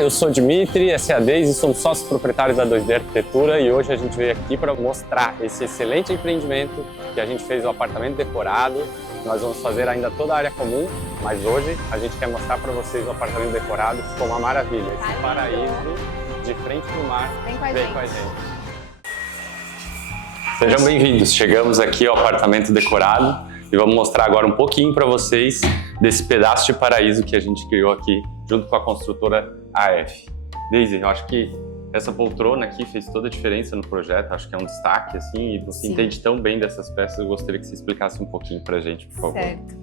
Olá, eu sou o Dimitri, essa é a Deise, somos sócios proprietários da 2D Arquitetura e hoje a gente veio aqui para mostrar esse excelente empreendimento que a gente fez, um apartamento decorado. Nós vamos fazer ainda toda a área comum, mas hoje a gente quer mostrar para vocês o apartamento decorado, que ficou uma maravilha. Esse paraíso de frente para o mar, vem com a gente. Sejam bem-vindos, chegamos aqui ao apartamento decorado e vamos mostrar agora um pouquinho para vocês desse pedaço de paraíso que a gente criou aqui junto com a construtora AF. Deise, eu acho que essa poltrona aqui fez toda a diferença no projeto, acho que é um destaque, assim, e você entende tão bem dessas peças, eu gostaria que você explicasse um pouquinho pra gente, por favor. Certo.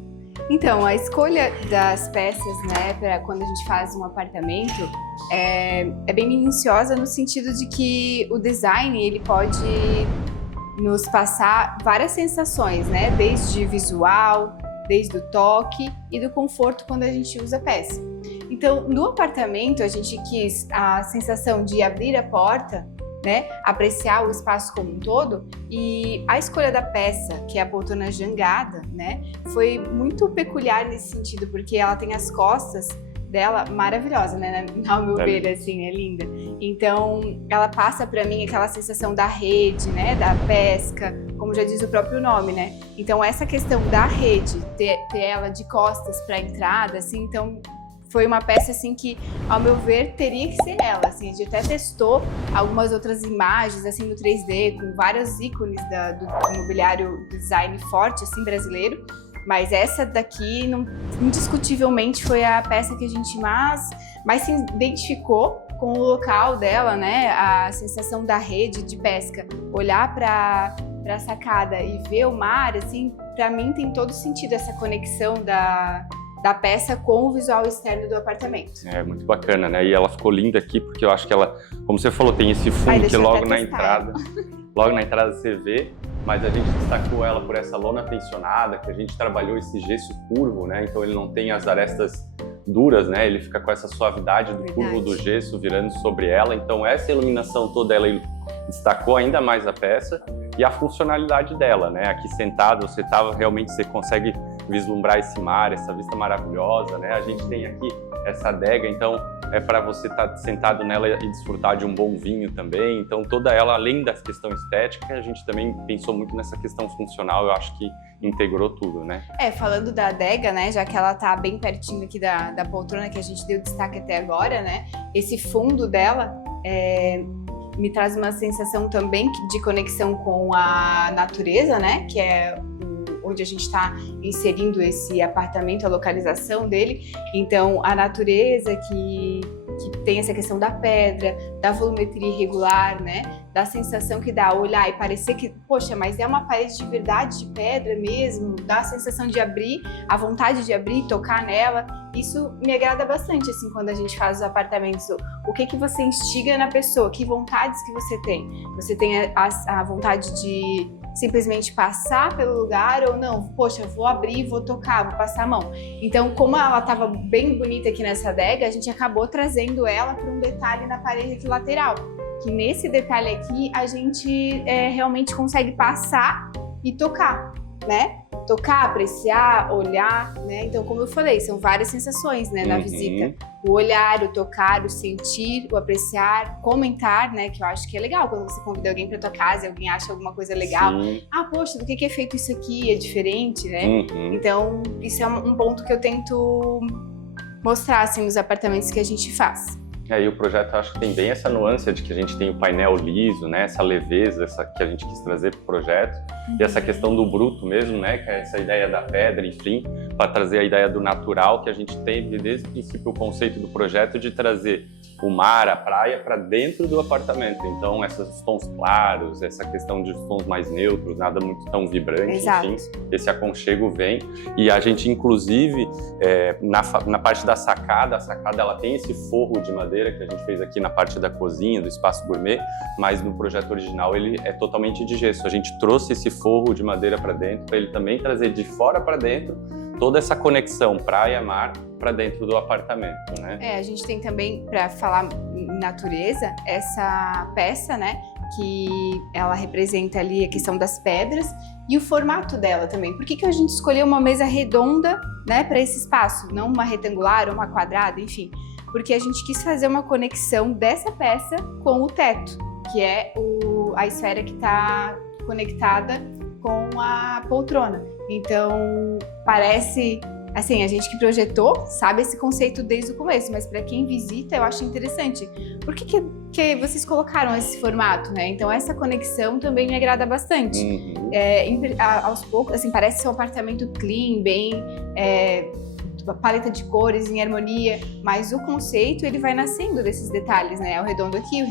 Então, a escolha das peças, né, para quando a gente faz um apartamento, é bem minuciosa no sentido de que o design, ele pode nos passar várias sensações, né, desde visual, desde o toque e do conforto quando a gente usa a peça. Então, no apartamento, a gente quis a sensação de abrir a porta, né, apreciar o espaço como um todo, e a escolha da peça, que é a poltrona jangada, né, foi muito peculiar nesse sentido, porque ela tem as costas dela maravilhosa, né, ao meu ver, assim, é linda. Então, ela passa para mim aquela sensação da rede, né, da pesca, como já diz o próprio nome, né. Então, essa questão da rede, ter ela de costas para a entrada, assim, então foi uma peça assim que, ao meu ver, teria que ser ela. Assim, a gente até testou algumas outras imagens assim no 3D com vários ícones do imobiliário design forte assim brasileiro, mas essa daqui indiscutivelmente foi a peça que a gente mais se identificou com o local dela, né? A sensação da rede de pesca, olhar para a sacada e ver o mar, assim, para mim tem todo sentido essa conexão da peça com o visual externo do apartamento. É muito bacana, né? E ela ficou linda aqui porque eu acho que ela, como você falou, tem esse fundo que logo na entrada você vê, mas a gente destacou ela por essa lona tensionada, que a gente trabalhou esse gesso curvo, né? Então ele não tem as arestas duras, né? Ele fica com essa suavidade do curvo do gesso virando sobre ela. Então essa iluminação toda ela destacou ainda mais a peça e a funcionalidade dela, né? Aqui sentado você consegue vislumbrar esse mar, essa vista maravilhosa, né? A gente tem aqui essa adega, então é para você estar sentado nela e desfrutar de um bom vinho também. Então toda ela, além da questão estética, a gente também pensou muito nessa questão funcional, eu acho que integrou tudo, né? Falando da adega, né, já que ela tá bem pertinho aqui da poltrona que a gente deu destaque até agora, né, esse fundo dela me traz uma sensação também de conexão com a natureza, né, que é onde a gente está inserindo esse apartamento, a localização dele. Então, a natureza que tem essa questão da pedra, da volumetria irregular, né? Da sensação que dá olhar e parecer que, poxa, mas é uma parede de verdade, de pedra mesmo, dá a sensação de abrir, a vontade de abrir, tocar nela. Isso me agrada bastante, assim, quando a gente faz os apartamentos. O que você instiga na pessoa, que vontades que você tem? Você tem a vontade de simplesmente passar pelo lugar ou não, poxa, vou abrir, vou tocar, vou passar a mão. Então, como ela estava bem bonita aqui nessa adega, a gente acabou trazendo ela para um detalhe na parede aqui lateral, que nesse detalhe aqui a gente realmente consegue passar e tocar, né? Tocar, apreciar, olhar, né? Então, como eu falei, são várias sensações, né, na visita. O olhar, o tocar, o sentir, o apreciar, comentar, né? Que eu acho que é legal quando você convida alguém para tua casa e alguém acha alguma coisa legal. Ah, poxa, do que é feito isso aqui? É diferente, né? Então, isso é um ponto que eu tento mostrar, assim, nos apartamentos que a gente faz. E o projeto, acho que tem bem essa nuance de que a gente tem o painel liso, né? Essa leveza que a gente quis trazer para o projeto. E essa questão do bruto mesmo, né? Que é essa ideia da pedra, enfim, para trazer a ideia do natural, que a gente teve desde o princípio o conceito do projeto de trazer o mar, a praia para dentro do apartamento. Então, esses tons claros, essa questão de tons mais neutros, nada muito tão vibrante, enfim, esse aconchego vem. E a gente, inclusive, na parte da sacada, a sacada ela tem esse forro de madeira que a gente fez aqui na parte da cozinha, do espaço gourmet, mas no projeto original ele é totalmente de gesso. A gente trouxe esse forro de madeira para dentro, para ele também trazer de fora para dentro toda essa conexão praia-mar para dentro do apartamento, né? A gente tem também, para falar em natureza, essa peça, né, que ela representa ali a questão das pedras e o formato dela também. Por que a gente escolheu uma mesa redonda, né, para esse espaço, não uma retangular ou uma quadrada, enfim? Porque a gente quis fazer uma conexão dessa peça com o teto, que é a esfera que está conectada com a poltrona. Então, parece, assim, a gente que projetou sabe esse conceito desde o começo, mas para quem visita eu acho interessante. Por que vocês colocaram esse formato, né? Então, essa conexão também me agrada bastante. Aos poucos, assim, parece ser um apartamento clean, bem... paleta de cores em harmonia, mas o conceito ele vai nascendo desses detalhes, né? O redondo aqui,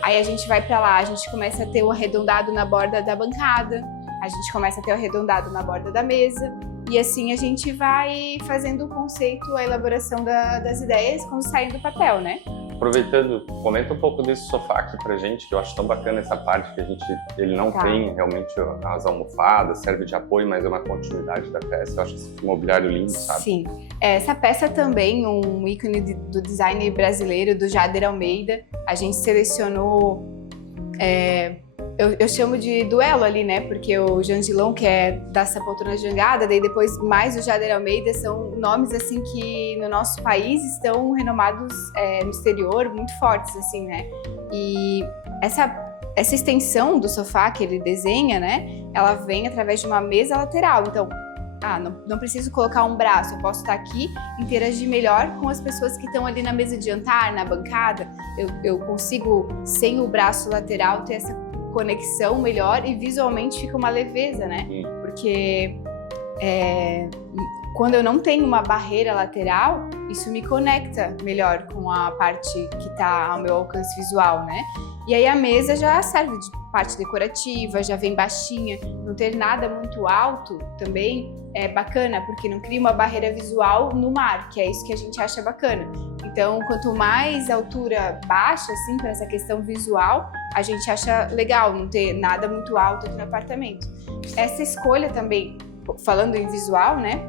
aí a gente vai para lá, a gente começa a ter o arredondado na borda da bancada, a gente começa a ter o arredondado na borda da mesa, e assim a gente vai fazendo o conceito, a elaboração das ideias quando saem do papel, né? Aproveitando, comenta um pouco desse sofá aqui pra gente, que eu acho tão bacana essa parte que ele não tem realmente as almofadas, serve de apoio, mas é uma continuidade da peça. Eu acho esse mobiliário lindo, sabe? Sim. Essa peça também, um ícone do design brasileiro, do Jader Almeida. A gente selecionou... Eu chamo de duelo ali, né? Porque o Jangilon, que é dessa poltrona de jangada, daí depois mais o Jader Almeida, são nomes assim que no nosso país estão renomados no exterior, muito fortes, assim, né? E essa extensão do sofá que ele desenha, né? Ela vem através de uma mesa lateral. Então, não preciso colocar um braço, eu posso estar aqui, interagir melhor com as pessoas que estão ali na mesa de jantar, na bancada. Eu consigo, sem o braço lateral, ter essa conexão melhor e visualmente fica uma leveza, né? Porque quando eu não tenho uma barreira lateral, isso me conecta melhor com a parte que está ao meu alcance visual, né? E aí a mesa já serve de parte decorativa, já vem baixinha, não ter nada muito alto também é bacana, porque não cria uma barreira visual no mar, que é isso que a gente acha bacana. Então, quanto mais altura baixa, assim, para essa questão visual, a gente acha legal não ter nada muito alto aqui no apartamento. Essa escolha também, falando em visual, né?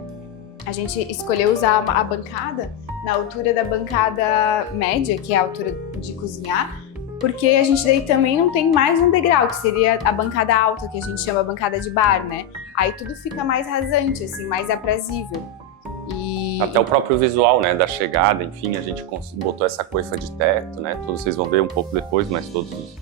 A gente escolheu usar a bancada na altura da bancada média, que é a altura de cozinhar, porque a gente daí também não tem mais um degrau, que seria a bancada alta, que a gente chama bancada de bar, né? Aí tudo fica mais rasante, assim, mais aprazível. Até o próprio visual, né, da chegada, enfim, a gente botou essa coifa de teto, né? Todos vocês vão ver um pouco depois, mas todos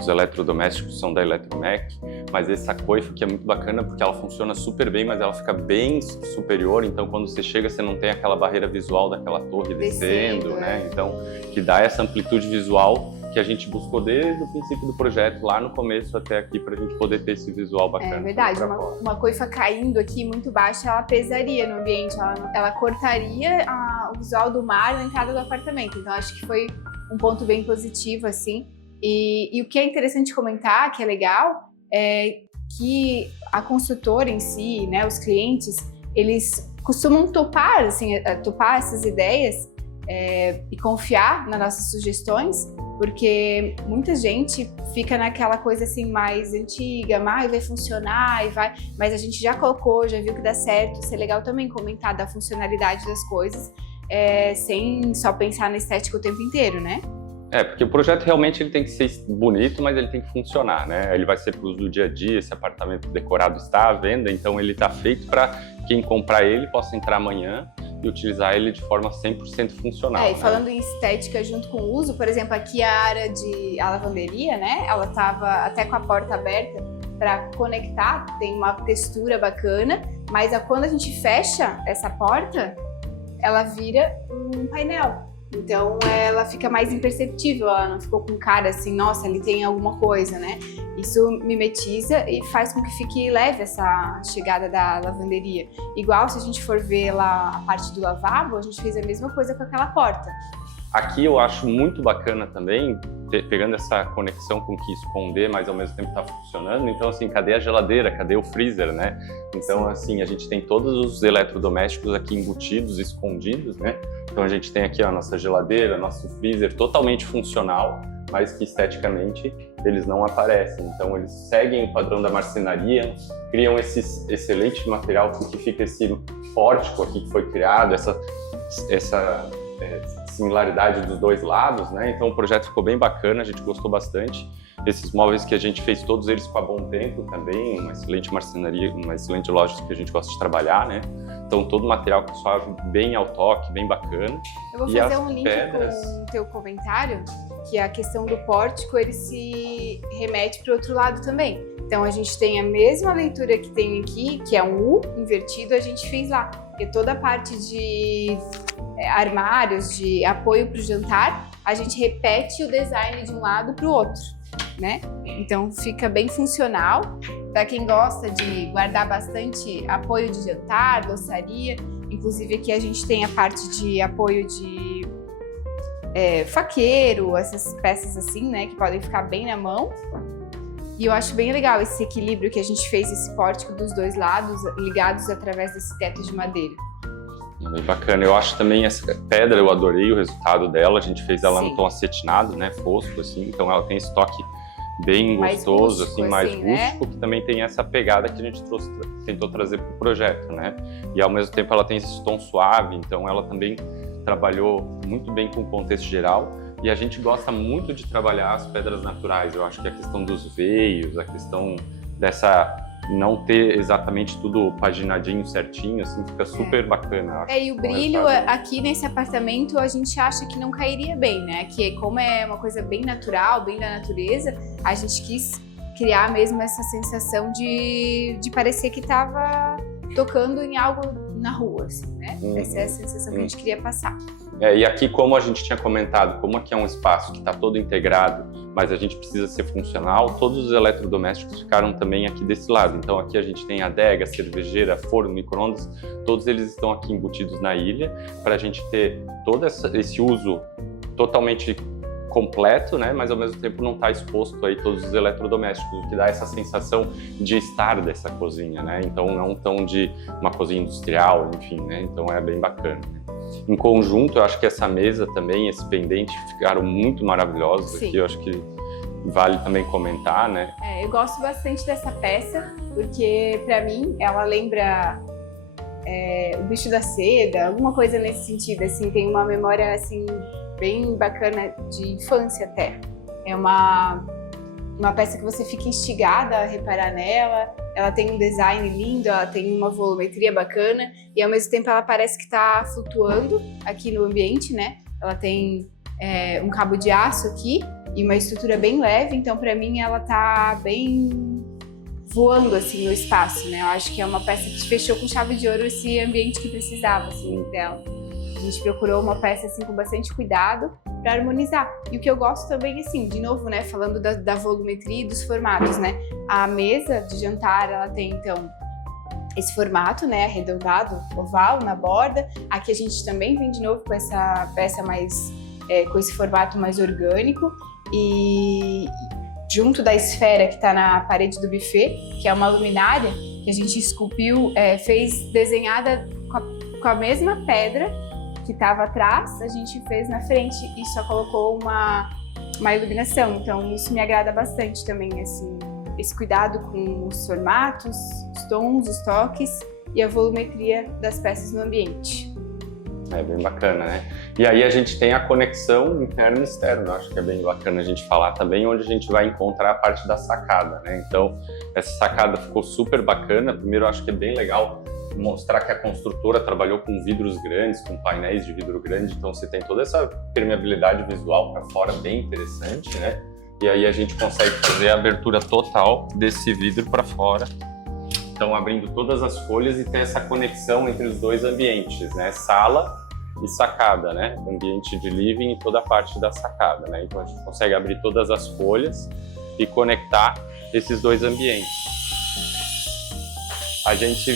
os eletrodomésticos são da Eletromec, mas essa coifa que é muito bacana porque ela funciona super bem, mas ela fica bem superior, então quando você chega você não tem aquela barreira visual daquela torre descendo, né? Então, que dá essa amplitude visual que a gente buscou desde o princípio do projeto, lá no começo até aqui, para a gente poder ter esse visual bacana. É verdade, uma coifa caindo aqui muito baixa, ela pesaria no ambiente, ela cortaria o visual do mar na entrada do apartamento, então acho que foi um ponto bem positivo, assim. E o que é interessante comentar, que é legal, é que a consultora em si, né, os clientes, eles costumam topar essas ideias e confiar nas nossas sugestões, porque muita gente fica naquela coisa assim mais antiga, vai funcionar e vai, mas a gente já colocou, já viu que dá certo. Isso é legal também comentar da funcionalidade das coisas, sem só pensar na estética o tempo inteiro, né? Porque o projeto realmente ele tem que ser bonito, mas ele tem que funcionar, né? Ele vai ser para o uso do dia a dia, esse apartamento decorado está à venda, então ele está feito para quem comprar ele possa entrar amanhã e utilizar ele de forma 100% funcional. E falando em estética junto com o uso, por exemplo, aqui a área a lavanderia, né? Ela estava até com a porta aberta para conectar, tem uma textura bacana, mas quando a gente fecha essa porta, ela vira um painel. Então ela fica mais imperceptível, ela não ficou com cara assim, nossa, ali tem alguma coisa, né? Isso mimetiza e faz com que fique leve essa chegada da lavanderia. Igual se a gente for ver lá a parte do lavabo, a gente fez a mesma coisa com aquela porta. Aqui eu acho muito bacana também, pegando essa conexão com o que esconder, mas ao mesmo tempo está funcionando. Então, assim, cadê a geladeira? Cadê o freezer, né? Então, assim, a gente tem todos os eletrodomésticos aqui embutidos, escondidos, né? Então, a gente tem aqui a nossa geladeira, nosso freezer totalmente funcional, mas que esteticamente eles não aparecem. Então, eles seguem o padrão da marcenaria, criam esse excelente material com que fica esse pórtico aqui que foi criado, essa similaridade dos dois lados, né? Então o projeto ficou bem bacana, a gente gostou bastante. Esses móveis que a gente fez, todos eles com a Bom Tempo também, uma excelente marcenaria, uma excelente loja que a gente gosta de trabalhar, né? Então todo o material suave, bem ao toque, bem bacana. Eu vou fazer um link com o teu comentário, que a questão do pórtico, ele se remete para o outro lado também. Então a gente tem a mesma leitura que tem aqui, que é um U invertido, a gente fez lá. Porque toda a parte de armários, de apoio para o jantar, a gente repete o design de um lado para o outro, né? Então fica bem funcional. Para quem gosta de guardar bastante apoio de jantar, louçaria, inclusive aqui a gente tem a parte de apoio de faqueiro, essas peças assim, né, que podem ficar bem na mão. E eu acho bem legal esse equilíbrio que a gente fez, esse pórtico dos dois lados, ligados através desse teto de madeira. Bem bacana. Eu acho também essa pedra, eu adorei o resultado dela. A gente fez ela no tom acetinado, né, fosco, assim. Então ela tem esse toque bem gostoso, rústico, assim, mais assim, rústico, né? que também tem essa pegada que a gente tentou trazer para o projeto, né? E ao mesmo tempo ela tem esse tom suave, então ela também trabalhou muito bem com o contexto geral. E a gente gosta muito de trabalhar as pedras naturais. Eu acho que a questão dos veios, a questão dessa não ter exatamente tudo paginadinho, certinho, assim, fica super bacana. Acho, e o brilho aqui nesse apartamento a gente acha que não cairia bem, né? Que como é uma coisa bem natural, bem da natureza, a gente quis criar mesmo essa sensação de parecer que estava tocando em algo na rua, assim, né? Essa é a sensação que a gente queria passar. E aqui, como a gente tinha comentado, como aqui é um espaço que está todo integrado, mas a gente precisa ser funcional, todos os eletrodomésticos ficaram também aqui desse lado. Então aqui a gente tem adega, cervejeira, forno, micro-ondas, todos eles estão aqui embutidos na ilha, para a gente ter todo esse uso totalmente completo, né? Mas ao mesmo tempo não está exposto aí todos os eletrodomésticos, o que dá essa sensação de estar dessa cozinha, né? Então não tão de uma cozinha industrial, enfim, né? Então é bem bacana. Em conjunto, eu acho que essa mesa também, esse pendente, ficaram muito maravilhosos. Sim. Aqui. Eu acho que vale também comentar, né? Eu gosto bastante dessa peça, porque para mim ela lembra o Bicho da Seda, alguma coisa nesse sentido, assim, tem uma memória assim bem bacana de infância até. É uma peça que você fica instigada a reparar nela, ela tem um design lindo, ela tem uma volumetria bacana e ao mesmo tempo ela parece que está flutuando aqui no ambiente, né? Ela tem um cabo de aço aqui e uma estrutura bem leve, então para mim ela tá bem voando assim no espaço, né? Eu acho que é uma peça que fechou com chave de ouro esse ambiente que precisava assim dela. A gente procurou uma peça assim com bastante cuidado para harmonizar. E o que eu gosto também, assim, de novo, né, falando da volumetria e dos formatos, né? A mesa de jantar, ela tem, então, esse formato, né, arredondado, oval, na borda. Aqui a gente também vem de novo com essa peça mais, com esse formato mais orgânico. E junto da esfera que está na parede do buffet, que é uma luminária que a gente esculpiu, fez desenhada com a mesma pedra que estava atrás, a gente fez na frente e só colocou uma iluminação. Então isso me agrada bastante também, assim, esse cuidado com os formatos, os tons, os toques e a volumetria das peças no ambiente. É bem bacana, né? E aí a gente tem a conexão interna e externa, eu acho que é bem bacana a gente falar também, onde a gente vai encontrar a parte da sacada, né? Então essa sacada ficou super bacana. Primeiro, eu acho que é bem legal mostrar que a construtora trabalhou com vidros grandes, com painéis de vidro grande, então você tem toda essa permeabilidade visual para fora bem interessante, né? E aí a gente consegue fazer a abertura total desse vidro para fora, então abrindo todas as folhas e ter essa conexão entre os dois ambientes, né? Sala e sacada, né? Ambiente de living e toda a parte da sacada, né? Então a gente consegue abrir todas as folhas e conectar esses dois ambientes. A gente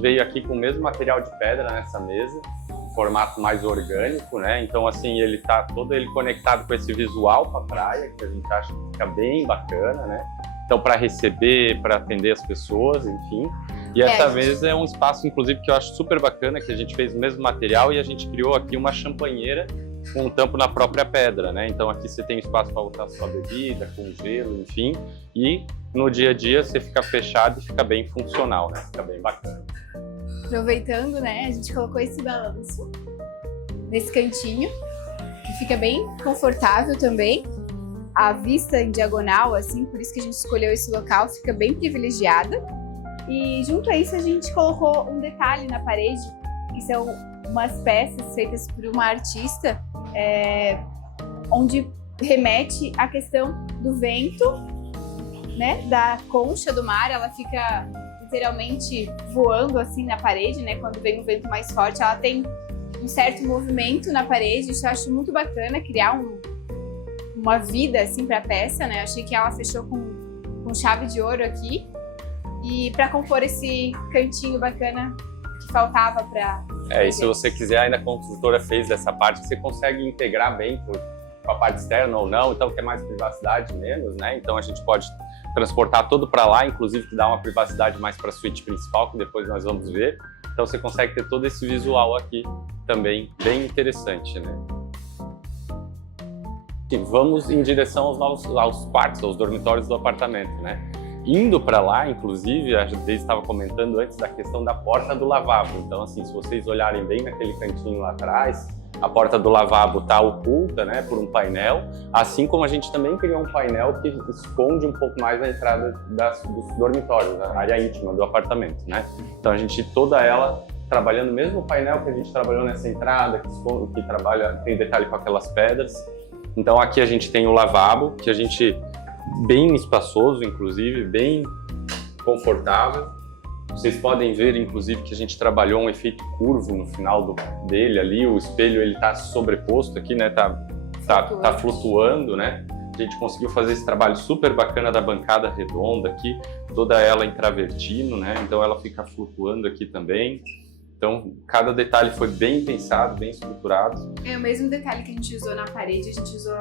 veio aqui com o mesmo material de pedra nessa mesa, formato mais orgânico, né? Então assim, ele tá todo ele conectado com esse visual para a praia, que a gente acha que fica bem bacana, né? Então para receber, para atender as pessoas, enfim. E essa mesa é um espaço, inclusive, que eu acho super bacana, que a gente fez o mesmo material e a gente criou aqui uma champanheira com um tampo na própria pedra, né? Então aqui você tem espaço para botar sua bebida, com gelo, enfim. E no dia a dia você fica fechado e fica bem funcional, né? Fica bem bacana. aproveitando, né, a gente colocou esse balanço nesse cantinho, que fica bem confortável também. A vista em diagonal, assim, por isso que a gente escolheu esse local, fica bem privilegiada. E junto a isso a gente colocou um detalhe na parede, que são umas peças feitas por uma artista, onde remete à questão do vento, né, da concha do mar. Ela fica literalmente voando assim na parede, né, quando vem um vento mais forte. Ela tem um certo movimento na parede. Isso eu acho muito bacana, criar uma vida assim para a peça, né? Achei que ela fechou com chave de ouro aqui, e para compor esse cantinho bacana que faltava para. E se você quiser, ainda a construtora fez essa parte, você consegue integrar bem com a parte externa ou não, então quer mais privacidade, menos, né? Então a gente pode transportar todo para lá, inclusive que dá uma privacidade mais para a suíte principal, que depois nós vamos ver. Então você consegue ter todo esse visual aqui também, bem interessante, né? E vamos em direção aos quartos, aos dormitórios do apartamento, né? Indo para lá, inclusive, a gente estava comentando antes da questão da porta do lavabo. Então, assim, se vocês olharem bem naquele cantinho lá atrás, a porta do lavabo está oculta, né, por um painel, assim como a gente também criou um painel que esconde um pouco mais a entrada dos dormitórios, a área íntima do apartamento, né? Então, a gente toda ela trabalhando, mesmo o painel que a gente trabalhou nessa entrada, que trabalha, tem detalhe com aquelas pedras. Então, aqui a gente tem o lavabo, que a gente bem espaçoso, inclusive, bem confortável. Vocês podem ver, inclusive, que a gente trabalhou um efeito curvo no final dele ali. O espelho ele está sobreposto aqui, né? Tá flutuando, né? A gente conseguiu fazer esse trabalho super bacana da bancada redonda aqui, toda ela em travertino, né? Então ela fica flutuando aqui também. Então, cada detalhe foi bem pensado, bem estruturado. É o mesmo detalhe que a gente usou na parede, a gente usou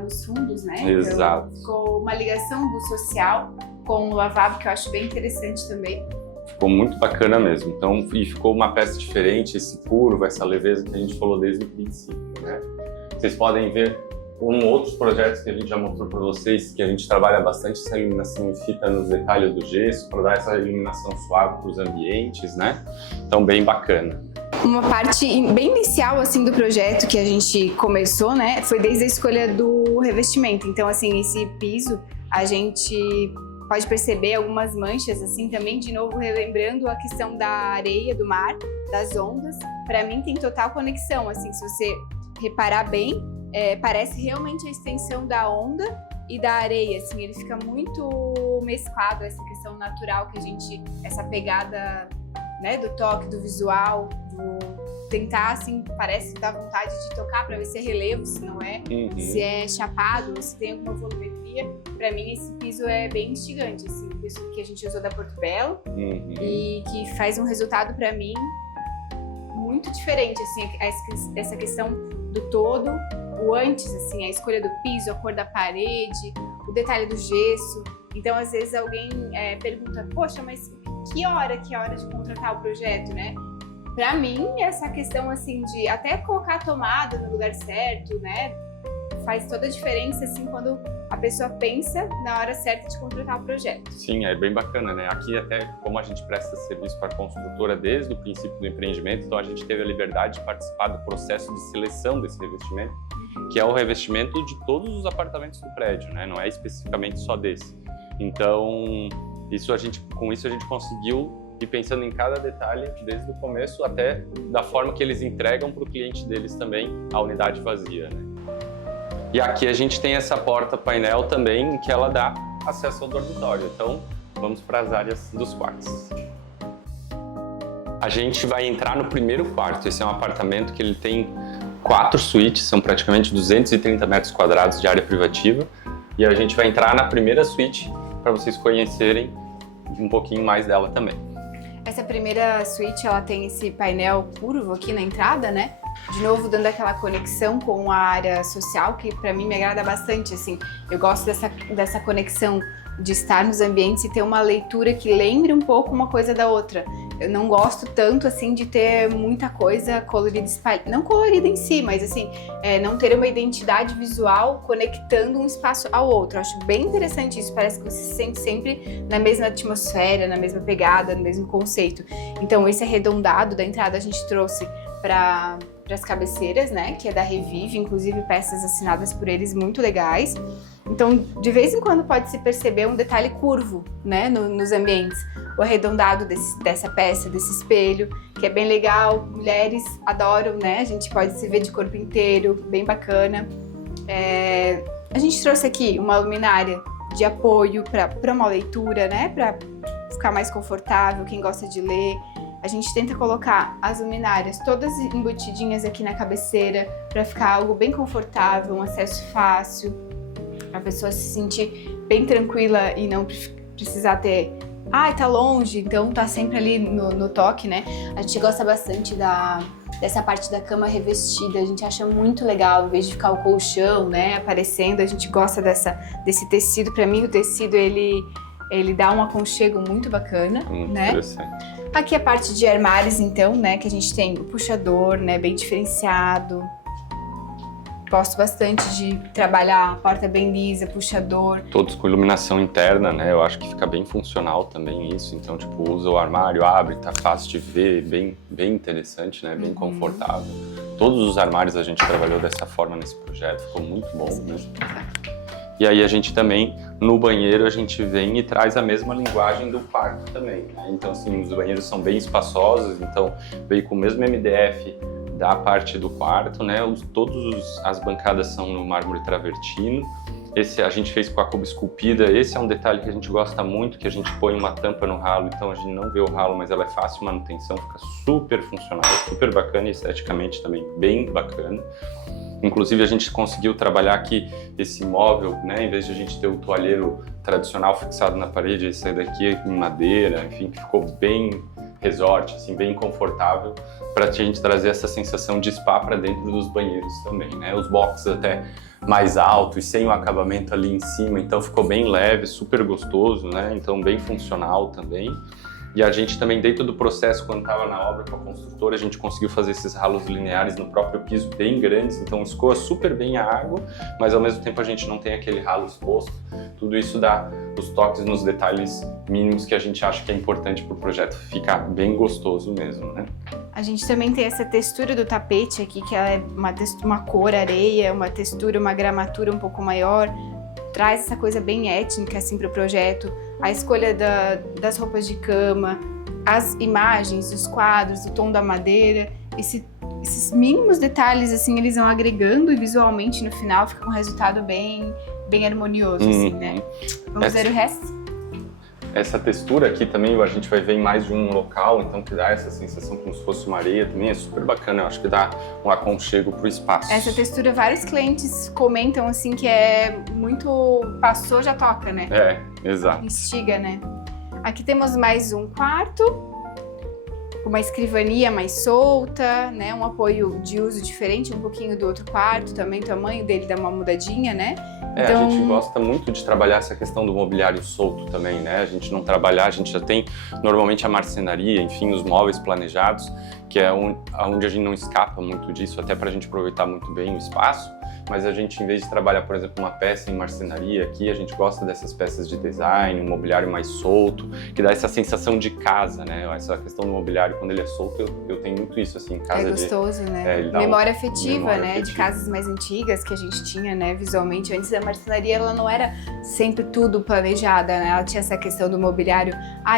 nos fundos, né? Exato. Então, ficou uma ligação do social com o lavabo, que eu acho bem interessante também. Ficou muito bacana mesmo. Então, e ficou uma peça diferente, esse curvo, essa leveza que a gente falou desde o princípio, né? Vocês podem ver outros projetos que a gente já mostrou para vocês, que a gente trabalha bastante essa iluminação em fita nos detalhes do gesso, para dar essa iluminação suave para os ambientes, né? Então, bem bacana. Uma parte bem inicial, assim, do projeto que a gente começou, né, foi desde a escolha do revestimento. Então, assim, esse piso, a gente pode perceber algumas manchas, assim, também, de novo, relembrando a questão da areia, do mar, das ondas. Para mim, tem total conexão, assim, se você reparar bem, parece realmente a extensão da onda e da areia, assim, ele fica muito mesclado, essa questão natural que a gente, essa pegada, né, do toque, do visual, do tentar, assim, parece dar vontade de tocar para ver se é relevo, se não é, se é chapado, se tem alguma volumetria. Para mim, esse piso é bem instigante, assim, o piso que a gente usou da Porto Belo e que faz um resultado, para mim, muito diferente, assim, essa questão do todo, o antes, assim, a escolha do piso, a cor da parede, o detalhe do gesso. Então, às vezes alguém pergunta, poxa, mas que hora de contratar o projeto, né? Para mim, essa questão, assim, de até colocar a tomada no lugar certo, né? Faz toda a diferença, assim, quando a pessoa pensa na hora certa de contratar o projeto. Sim, é bem bacana, né? Aqui até, como a gente presta serviço para a construtora desde o princípio do empreendimento, então a gente teve a liberdade de participar do processo de seleção desse revestimento, que é o revestimento de todos os apartamentos do prédio, né? Não é especificamente só desse. Então, com isso a gente conseguiu ir pensando em cada detalhe desde o começo até da forma que eles entregam para o cliente deles também a unidade vazia, né? E aqui a gente tem essa porta painel também, que ela dá acesso ao dormitório. Então, vamos para as áreas dos quartos. A gente vai entrar no primeiro quarto. Esse é um apartamento que ele tem 4 suítes, são praticamente 230 metros quadrados de área privativa. E a gente vai entrar na primeira suíte para vocês conhecerem um pouquinho mais dela também. Essa primeira suíte, ela tem esse painel curvo aqui na entrada, né? De novo, dando aquela conexão com a área social, que para mim me agrada bastante, assim. Eu gosto dessa conexão de estar nos ambientes e ter uma leitura que lembre um pouco uma coisa da outra. eu não gosto tanto, assim, de ter muita coisa colorida, não colorida em si, mas, assim, não ter uma identidade visual conectando um espaço ao outro. Eu acho bem interessante isso, parece que você se sente sempre na mesma atmosfera, na mesma pegada, no mesmo conceito. Então, esse arredondado da entrada a gente trouxe para as cabeceiras, né, que é da Revive, inclusive peças assinadas por eles muito legais. Então, de vez em quando pode se perceber um detalhe curvo, né, nos ambientes. O arredondado dessa peça, desse espelho, que é bem legal, mulheres adoram, né, a gente pode se ver de corpo inteiro, bem bacana. A gente trouxe aqui uma luminária de apoio para uma leitura, né, para ficar mais confortável, quem gosta de ler. A gente tenta colocar as luminárias todas embutidinhas aqui na cabeceira para ficar algo bem confortável, um acesso fácil, a pessoa se sentir bem tranquila e não precisar ter, tá longe, então tá sempre ali no toque, né? A gente gosta bastante dessa parte da cama revestida, a gente acha muito legal, em vez de ficar o colchão, né, aparecendo, a gente gosta desse tecido. Para mim, o tecido, ele dá um aconchego muito bacana, né? Interessante. Aqui a parte de armários, então, né, que a gente tem o puxador, né, bem diferenciado. Gosto bastante de trabalhar a porta bem lisa, puxador. Todos com iluminação interna, né? Eu acho que fica bem funcional também isso. Então, tipo, usa o armário, abre, tá fácil de ver, bem interessante, né? Bem confortável. Todos os armários a gente trabalhou dessa forma nesse projeto, ficou muito bom mesmo. E aí a gente também, no banheiro, a gente vem e traz a mesma linguagem do quarto também, né? Então, assim, os banheiros são bem espaçosos, então veio com o mesmo MDF da parte do quarto, né? Todas as bancadas são no mármore travertino. Esse a gente fez com a cuba esculpida. Esse é um detalhe que a gente gosta muito, que a gente põe uma tampa no ralo, então a gente não vê o ralo, mas ela é fácil de manutenção, fica super funcional, super bacana e esteticamente também bem bacana. Inclusive a gente conseguiu trabalhar aqui esse móvel, né? Em vez de a gente ter o toalheiro tradicional fixado na parede, esse daqui em madeira, enfim, que ficou bem resort, assim, bem confortável, para a gente trazer essa sensação de spa para dentro dos banheiros também, né? Os boxes até mais altos, sem o acabamento ali em cima, então ficou bem leve, super gostoso, né? Então bem funcional também. E a gente também, dentro do processo, quando estava na obra com a construtora, a gente conseguiu fazer esses ralos lineares no próprio piso bem grandes, então escoa super bem a água, mas ao mesmo tempo a gente não tem aquele ralo exposto. Tudo isso dá os toques nos detalhes mínimos que a gente acha que é importante para o projeto ficar bem gostoso mesmo, né? A gente também tem essa textura do tapete aqui, que ela é uma cor areia, uma textura, uma gramatura um pouco maior, traz essa coisa bem étnica assim para o projeto. A escolha das roupas de cama, as imagens, os quadros, o tom da madeira, esses mínimos detalhes, assim, eles vão agregando e visualmente no final fica um resultado bem harmonioso, assim, né? Vamos ver o resto? Essa textura aqui também a gente vai ver em mais de um local, então que dá essa sensação como se fosse uma areia também, é super bacana, eu acho que dá um aconchego pro espaço. Essa textura, vários clientes comentam assim que é muito, passou, já toca, né? Exato. Instiga, né? Aqui temos mais um quarto, uma escrivania mais solta, né? Um apoio de uso diferente, um pouquinho do outro quarto também, o tamanho dele dá uma mudadinha, né? Então... A gente gosta muito de trabalhar essa questão do mobiliário solto também, né? A gente não trabalhar, a gente já tem normalmente a marcenaria, enfim, os móveis planejados, que é onde a gente não escapa muito disso, até para a gente aproveitar muito bem o espaço. Mas a gente, em vez de trabalhar, por exemplo, uma peça em marcenaria aqui, a gente gosta dessas peças de design, um mobiliário mais solto, que dá essa sensação de casa, né? Essa questão do mobiliário, quando ele é solto, eu tenho muito isso, assim, em casa. É gostoso, né? Memória afetiva, né? De casas mais antigas que a gente tinha, né? Visualmente. Antes da marcenaria, ela não era sempre tudo planejada, né? Ela tinha essa questão do mobiliário,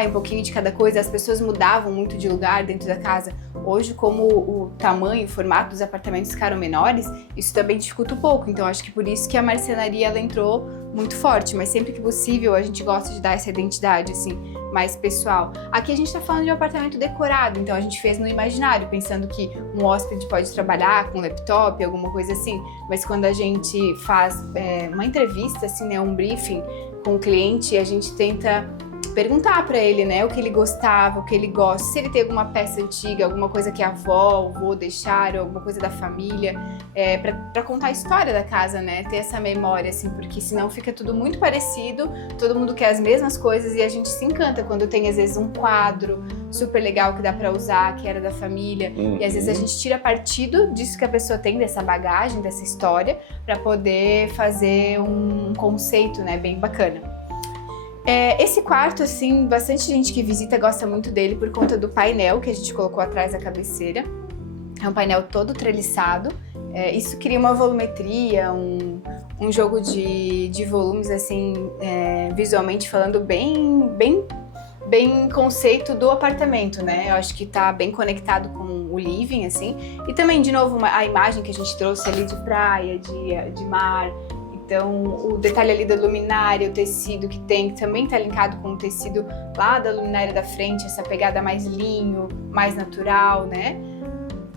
um pouquinho de cada coisa. As pessoas mudavam muito de lugar dentro da casa. Hoje, como o tamanho, o formato dos apartamentos ficaram menores, isso também dificulta um pouco. Então, acho que por isso que a marcenaria, ela entrou muito forte. Mas sempre que possível, a gente gosta de dar essa identidade, assim, mais pessoal. Aqui a gente tá falando de um apartamento decorado, então a gente fez no imaginário, pensando que um hóspede pode trabalhar com laptop, alguma coisa assim. Mas quando a gente faz uma entrevista, assim, né, um briefing com o cliente, a gente tenta perguntar para ele, né, o que ele gostava, o que ele gosta, se ele tem alguma peça antiga, alguma coisa que a avó, o vô deixaram, alguma coisa da família, para contar a história da casa, né, ter essa memória, assim, porque senão fica tudo muito parecido, todo mundo quer as mesmas coisas e a gente se encanta quando tem, às vezes, um quadro super legal que dá para usar, que era da família, e às vezes a gente tira partido disso que a pessoa tem, dessa bagagem, dessa história, para poder fazer um conceito, né, bem bacana. Esse quarto, assim, bastante gente que visita gosta muito dele por conta do painel que a gente colocou atrás da cabeceira. É um painel todo treliçado. Isso cria uma volumetria, um jogo de volumes, assim, visualmente falando, bem conceito do apartamento, né? Eu acho que tá bem conectado com o living, assim. E também, de novo, a imagem que a gente trouxe ali de praia, de mar. Então, o detalhe ali da luminária, o tecido que tem, também tá linkado com o tecido lá da luminária da frente, essa pegada mais linho, mais natural, né?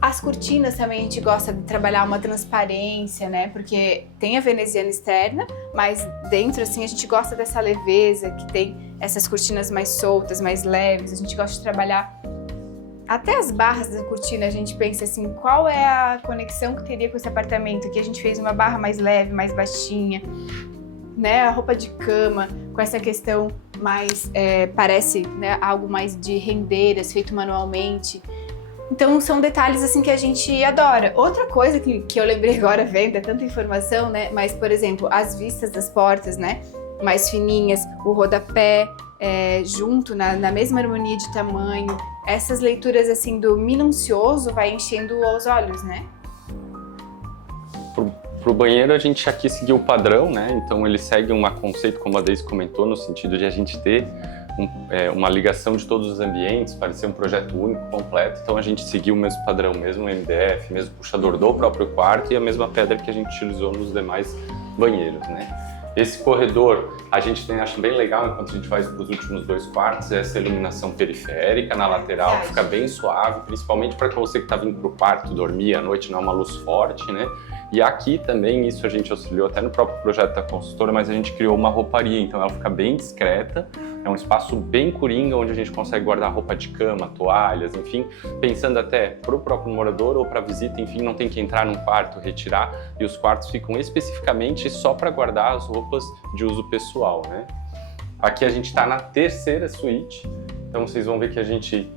As cortinas também a gente gosta de trabalhar uma transparência, né? Porque tem a veneziana externa, mas dentro, assim, a gente gosta dessa leveza, que tem essas cortinas mais soltas, mais leves. A gente gosta de trabalhar até as barras da cortina. A gente pensa assim, qual é a conexão que teria com esse apartamento? Aqui a gente fez uma barra mais leve, mais baixinha, né? A roupa de cama, com essa questão mais, parece, né, algo mais de rendeiras, feito manualmente. Então são detalhes assim que a gente adora. Outra coisa que eu lembrei agora vendo, é tanta informação, né? Mas, por exemplo, as vistas das portas, né? Mais fininhas, o rodapé, junto, na mesma harmonia de tamanho. Essas leituras assim do minucioso vai enchendo os olhos, né? Pro banheiro a gente aqui seguiu o padrão, né? Então ele segue um conceito, como a Deise comentou, no sentido de a gente ter uma ligação de todos os ambientes, parecer um projeto único, completo. Então a gente seguiu o mesmo padrão, mesmo MDF, mesmo puxador do próprio quarto e a mesma pedra que a gente utilizou nos demais banheiros, né? Esse corredor a gente tem, acho bem legal, enquanto a gente faz para os últimos 2 quartos, essa iluminação periférica na lateral, que fica bem suave, principalmente para você que está vindo para o quarto dormir à noite, não é uma luz forte, né? E aqui também, isso a gente auxiliou até no próprio projeto da consultora, mas a gente criou uma rouparia, então ela fica bem discreta, é um espaço bem coringa, onde a gente consegue guardar roupa de cama, toalhas, enfim, pensando até para o próprio morador ou para visita, enfim, não tem que entrar num quarto, retirar, e os quartos ficam especificamente só para guardar as roupas de uso pessoal, né? Aqui a gente está na 3ª suíte, então vocês vão ver que a gente,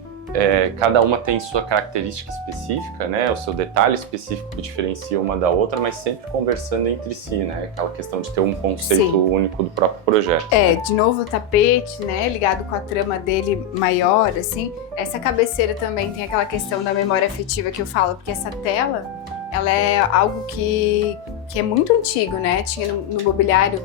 cada uma tem sua característica específica, né? O seu detalhe específico que diferencia uma da outra, mas sempre conversando entre si, né? Aquela questão de ter um conceito único do próprio projeto. De novo o tapete, né? Ligado com a trama dele maior, assim. Essa cabeceira também tem aquela questão da memória afetiva que eu falo, porque essa tela, ela é algo que é muito antigo, né? Tinha no mobiliário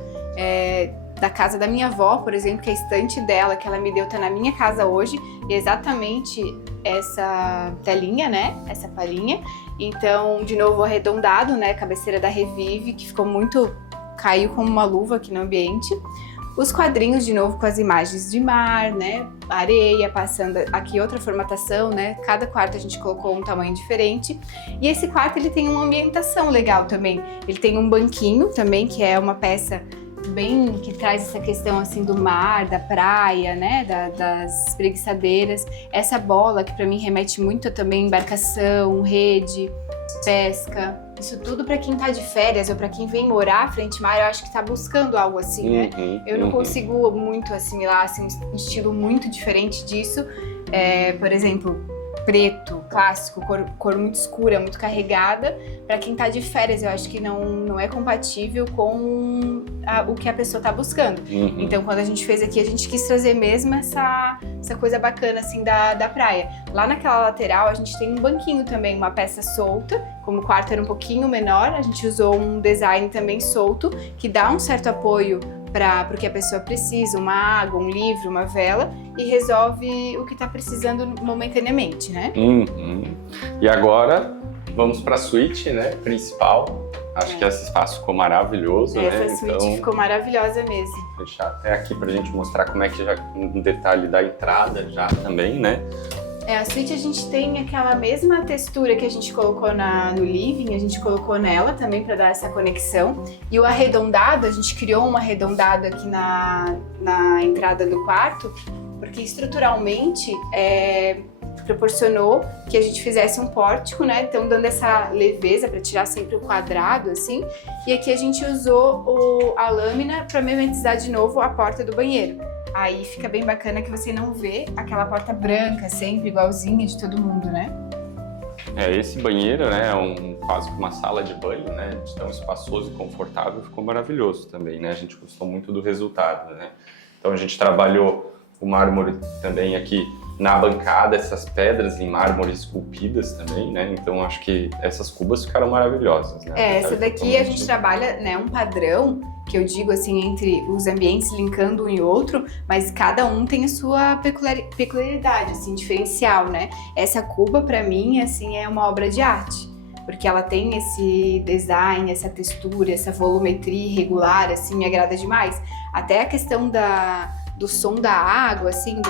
da casa da minha avó, por exemplo, que a estante dela, que ela me deu, tá na minha casa hoje, e é exatamente essa telinha, né? Essa palhinha. Então, de novo, arredondado, né? Cabeceira da Revive, que ficou muito... caiu como uma luva aqui no ambiente. Os quadrinhos, de novo, com as imagens de mar, né? Areia, passando aqui outra formatação, né? Cada quarto a gente colocou um tamanho diferente. E esse quarto, ele tem uma ambientação legal também. Ele tem um banquinho também, que é uma peça bem que traz essa questão assim do mar, da praia, né, das espreguiçadeiras. Essa bola que para mim remete muito a também embarcação, rede, pesca. Isso tudo para quem tá de férias ou para quem vem morar frente ao mar, eu acho que tá buscando algo assim, né? Eu não consigo muito assimilar assim, um estilo muito diferente disso. Por exemplo, preto, clássico, cor muito escura, muito carregada. Para quem tá de férias, eu acho que não é compatível com o que a pessoa tá buscando. Então, quando a gente fez aqui, a gente quis trazer mesmo essa coisa bacana, assim, da praia. Lá naquela lateral, a gente tem um banquinho também, uma peça solta. Como o quarto era um pouquinho menor, a gente usou um design também solto, que dá um certo apoio para o que a pessoa precisa, uma água, um livro, uma vela, e resolve o que está precisando momentaneamente, né? E agora vamos para a suíte, né, principal. Acho que esse espaço ficou maravilhoso, né? Essa suíte ficou maravilhosa mesmo. Vou deixar até aqui para a gente mostrar como é que já um detalhe da entrada já também, né? A suíte a gente tem aquela mesma textura que a gente colocou no living, a gente colocou nela também para dar essa conexão. E o arredondado, a gente criou um arredondado aqui na entrada do quarto, porque estruturalmente proporcionou que a gente fizesse um pórtico, né? Então dando essa leveza para tirar sempre o quadrado, assim. E aqui a gente usou a lâmina para mimetizar de novo a porta do banheiro. Aí fica bem bacana que você não vê aquela porta branca sempre igualzinha de todo mundo, né? Esse banheiro, né, é quase que uma sala de banho, né? De tão espaçoso e confortável, ficou maravilhoso também, né? A gente gostou muito do resultado, né? Então a gente trabalhou o mármore também aqui na bancada, essas pedras em mármore esculpidas também, né? Então acho que essas cubas ficaram maravilhosas, né? Essa daqui a gente trabalha, né, um padrão, que eu digo assim, entre os ambientes linkando um e outro, mas cada um tem a sua peculiaridade, assim, diferencial, né? Essa cuba, pra mim, assim, é uma obra de arte, porque ela tem esse design, essa textura, essa volumetria irregular, assim, me agrada demais. Até a questão do som da água, assim,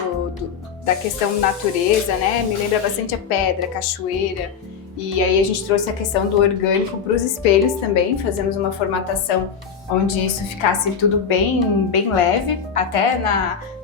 da questão natureza, né? Me lembra bastante a pedra, a cachoeira. E aí a gente trouxe a questão do orgânico para os espelhos também, fazemos uma formatação onde isso ficasse tudo bem leve, até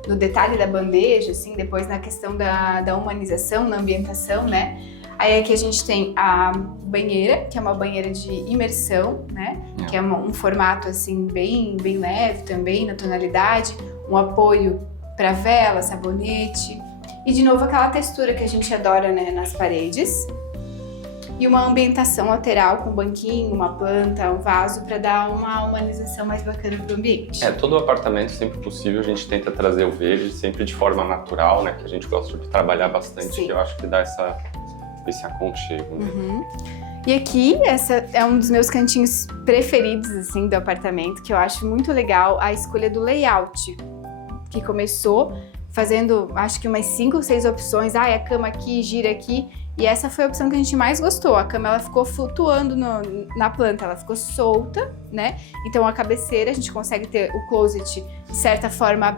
no detalhe da bandeja, assim, depois na questão da humanização, na ambientação, né? Aí aqui a gente tem a banheira, que é uma banheira de imersão, né? Que é um formato assim bem leve também, na tonalidade, um apoio para vela, sabonete, e de novo aquela textura que a gente adora, né, nas paredes. E uma ambientação lateral com um banquinho, uma planta, um vaso para dar uma humanização mais bacana pro ambiente. Todo apartamento, sempre possível, a gente tenta trazer o verde, sempre de forma natural, né? Que a gente gosta de trabalhar bastante, que eu acho que dá esse aconchego, né? Uhum. E aqui, essa é um dos meus cantinhos preferidos, assim, do apartamento, que eu acho muito legal, a escolha do layout, que começou fazendo, acho que umas 5 ou 6 opções. A cama aqui, gira aqui. E essa foi a opção que a gente mais gostou. A cama, ela ficou flutuando na planta, ela ficou solta, né? Então a cabeceira, a gente consegue ter o closet de certa forma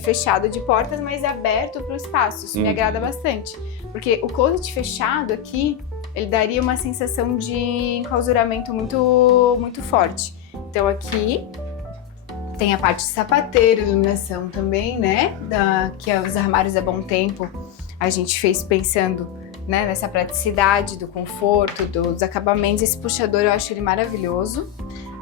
fechado de portas, mas aberto para o espaço. Isso me agrada bastante. Porque o closet fechado aqui, ele daria uma sensação de enclausuramento muito, muito forte. Então aqui tem a parte de sapateiro, iluminação também, né? Que os armários a bom tempo a gente fez pensando, né, nessa praticidade, do conforto, dos acabamentos. Esse puxador eu acho ele maravilhoso.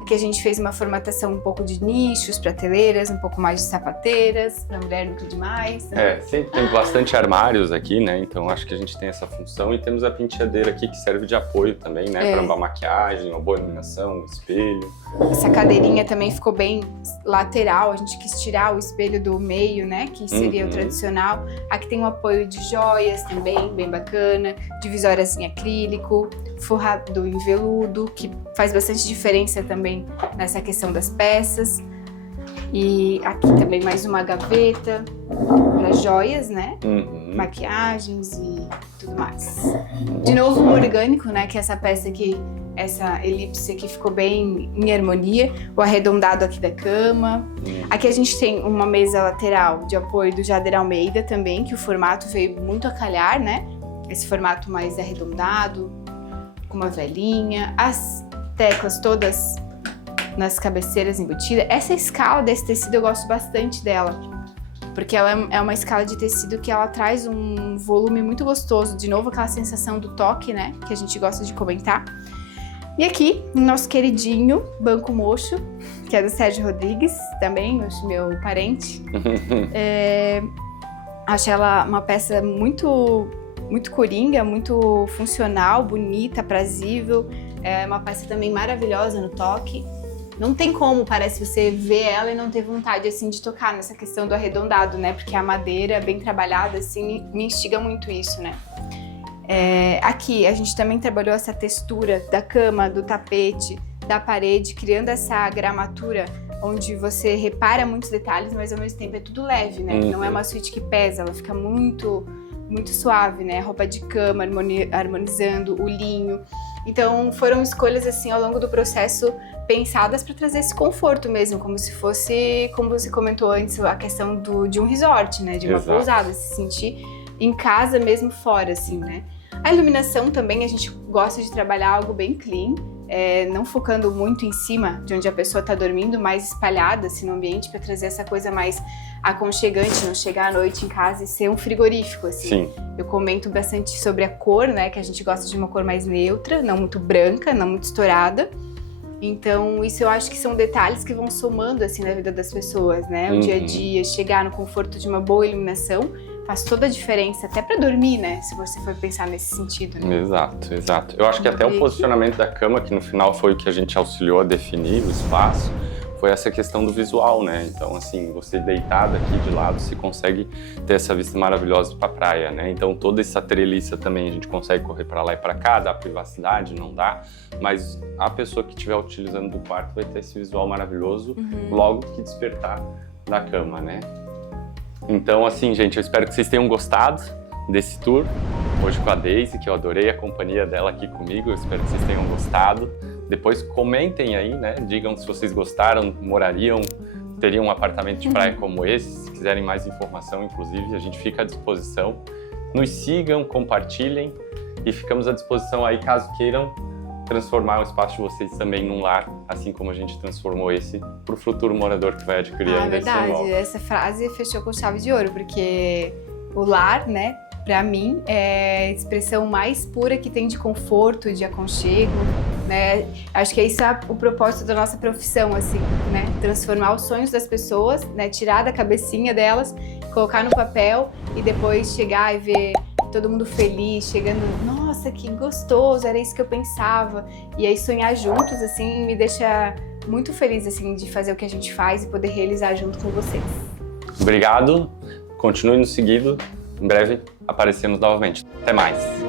Aqui a gente fez uma formatação um pouco de nichos, prateleiras, um pouco mais de sapateiras, para mulher nunca demais. Né? Sempre tem bastante armários aqui, né? Então acho que a gente tem essa função. E temos a penteadeira aqui que serve de apoio também, né? Para uma maquiagem, uma boa iluminação, um espelho. Essa cadeirinha também ficou bem lateral, a gente quis tirar o espelho do meio, né? Que seria o tradicional. Aqui tem um apoio de joias também, bem bacana. Divisórias em acrílico, forrado em veludo, que faz bastante diferença também nessa questão das peças. E aqui também mais uma gaveta para joias, né? Maquiagens e tudo mais. De novo um orgânico, né? Que é essa peça aqui, essa elipse aqui ficou bem em harmonia. O arredondado aqui da cama. Aqui a gente tem uma mesa lateral de apoio do Jader Almeida também, que o formato veio muito a calhar, né? Esse formato mais arredondado, com uma velinha. As teclas todas nas cabeceiras embutidas. Essa escala desse tecido eu gosto bastante dela, porque ela é uma escala de tecido que ela traz um volume muito gostoso. De novo, aquela sensação do toque, né? Que a gente gosta de comentar. E aqui, nosso queridinho Banco Mocho, que é do Sérgio Rodrigues, também, meu parente. Acho ela uma peça muito coringa, muito funcional, bonita, aprazível. É uma peça também maravilhosa no toque. Não tem como, parece, você ver ela e não ter vontade, assim, de tocar nessa questão do arredondado, né? Porque a madeira bem trabalhada, assim, me instiga muito isso, né? Aqui a gente também trabalhou essa textura da cama, do tapete, da parede, criando essa gramatura onde você repara muitos detalhes, mas ao mesmo tempo é tudo leve, né? Não é uma suíte que pesa, ela fica muito suave, né? Roupa de cama harmonizando, o linho. Então foram escolhas assim ao longo do processo pensadas para trazer esse conforto mesmo, como se fosse, como você comentou antes, a questão de um resort, né? De uma pousada, se sentir em casa mesmo fora, assim, né? A iluminação também, a gente gosta de trabalhar algo bem clean, não focando muito em cima de onde a pessoa está dormindo, mais espalhada assim, no ambiente, para trazer essa coisa mais aconchegante, não chegar à noite em casa e ser um frigorífico, assim. Sim. Eu comento bastante sobre a cor, né, que a gente gosta de uma cor mais neutra, não muito branca, não muito estourada. Então, isso eu acho que são detalhes que vão somando, assim, na vida das pessoas, né? O dia a dia, chegar no conforto de uma boa iluminação, faz toda a diferença, até para dormir, né? Se você for pensar nesse sentido, né? Exato, exato. Eu acho que até o posicionamento da cama, que no final foi o que a gente auxiliou a definir o espaço, foi essa questão do visual, né? Então, assim, você deitado aqui de lado, você consegue ter essa vista maravilhosa para a praia, né? Então, toda essa treliça também a gente consegue correr para lá e para cá, dá privacidade, não dá, mas a pessoa que estiver utilizando do quarto vai ter esse visual maravilhoso logo que despertar da cama, né? Então, assim, gente, eu espero que vocês tenham gostado desse tour, hoje com a Daisy, que eu adorei a companhia dela aqui comigo, eu espero que vocês tenham gostado. Depois comentem aí, né? Digam se vocês gostaram, morariam, teriam um apartamento de praia como esse. Se quiserem mais informação, inclusive, a gente fica à disposição. Nos sigam, compartilhem e ficamos à disposição aí caso queiram transformar o espaço de vocês também num lar, assim como a gente transformou esse para o futuro morador que vai adquirir ainda esse imóvel. Verdade, essa frase fechou com chave de ouro, porque o lar, né, pra mim, é a expressão mais pura que tem de conforto, de aconchego, né? Acho que esse é o propósito da nossa profissão, assim, né? Transformar os sonhos das pessoas, né? Tirar da cabecinha delas, colocar no papel e depois chegar e ver todo mundo feliz, chegando, nossa, que gostoso, era isso que eu pensava. E aí sonhar juntos, assim, me deixa muito feliz, assim, de fazer o que a gente faz e poder realizar junto com vocês. Obrigado, continue nos seguindo, em breve aparecemos novamente. Até mais!